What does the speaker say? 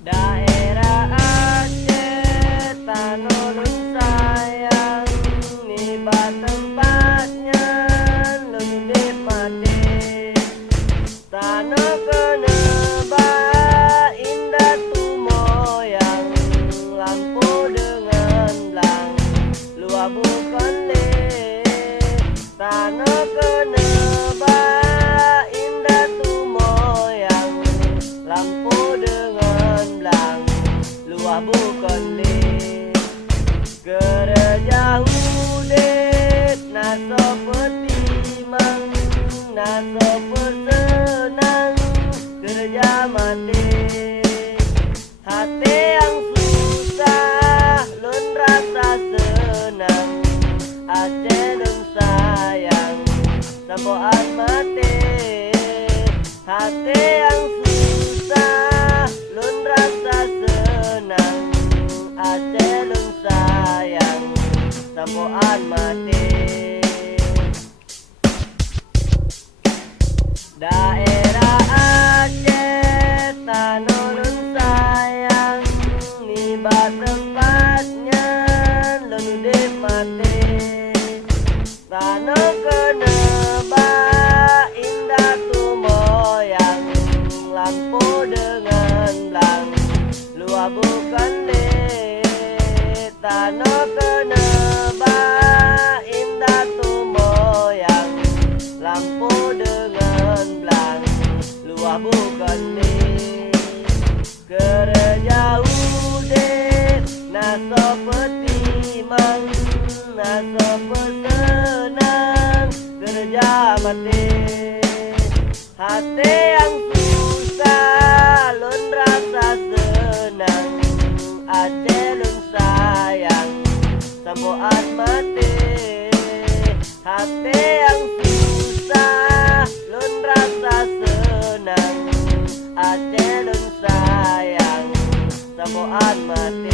Daerah Aceh, tanulun sayang, niba tempatnya lundip mati. Tanah keneba indah tumoyang, lampu dengan belang, luar bukan leh. Tanah keneba indah tumoyang, lampu dengan belang, luar bukan leh. Gereja hudet naso petimang, naso pesenang, gereja mati. Hati yang susah lun rasa senang, Aceh lun sayang sampoan mati. Hati yang susah lun rasa senang, Aceh lun sayang sampoan mati. Daerah Aceh, tanulun sayang, niba tempatnya lundip mati. Tanah keneba indah tumoyang, lampu dengan belang, luar bukan leh. Tanah keneba indah tumoyang, lampu dengan belang, luar bukan leh. Gereja hudet naso petimang, naso pesenang, gereja mati. Hati yang susah lun rasa senang, Aceh lun sayang sampoan mati. Hati yang susah lun rasa senang, Aceh lun sayang sampoan mati.